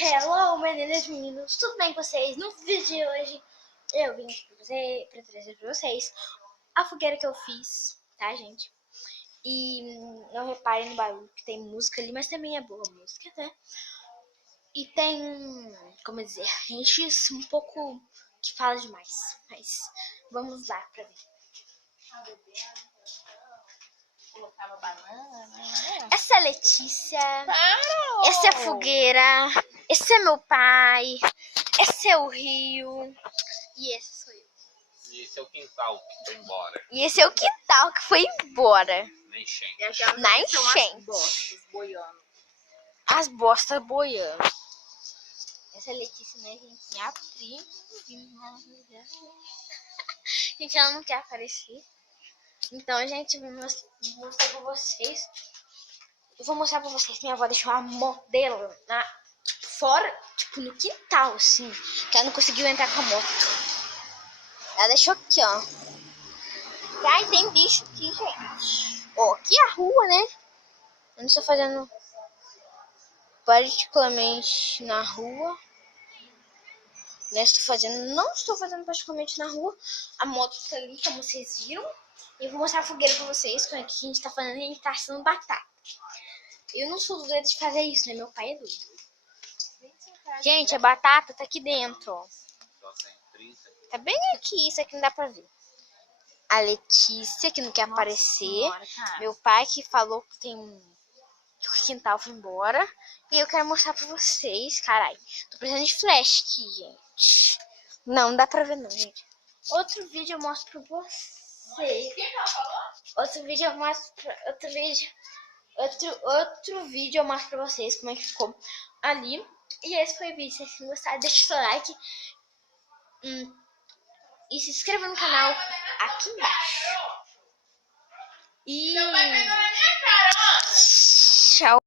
Hello, meninas e meninos, tudo bem com vocês? No vídeo de hoje eu vim aqui pra trazer pra vocês a fogueira que eu fiz, tá, gente? E não reparem no barulho, que tem música ali, mas também é boa a música, né? E tem, como dizer, gente um pouco que fala demais, mas vamos lá pra ver. Colocava banana. Essa é a Letícia, essa é a fogueira, esse é meu pai, esse é o rio e esse sou eu. E esse é o quintal que foi embora. E esse é o quintal que foi embora. Na enchente. E aquelas Na ali são enchente. as bostas boiando. As bostas boiando. Essa é a Letícia, né, gente? Minha prima. Gente, ela não quer aparecer. Então, gente, eu vou mostrar pra vocês. Eu vou mostrar pra vocês que minha avó deixou uma modelo fora, tipo, no quintal, assim. Que ela não conseguiu entrar com a moto. Ela deixou aqui, ó. Ai, tem bicho aqui, gente. Ó, aqui é a rua, né? Eu não estou fazendo particularmente na rua. Não estou fazendo particularmente na rua. A moto tá ali, como vocês viram. E eu vou mostrar a fogueira pra vocês. Como é que a gente tá fazendo? A gente tá assando batata. Eu não sou doida de fazer isso, né? Meu pai é doido. Gente, a batata tá aqui dentro, ó. Tá bem aqui, isso aqui não dá pra ver. A Letícia, que não quer aparecer. Senhora, Meu pai, que falou que que o quintal foi embora. E eu quero mostrar pra vocês. Caralho, tô precisando de flash aqui, gente. Não dá pra ver não, gente. Outro vídeo eu mostro pra vocês. Outro vídeo eu mostro outro vídeo eu mostro pra vocês como é que ficou ali. E esse foi o vídeo. Se vocês gostaram, deixa o seu like. E se inscreva no canal aqui embaixo. E tchau.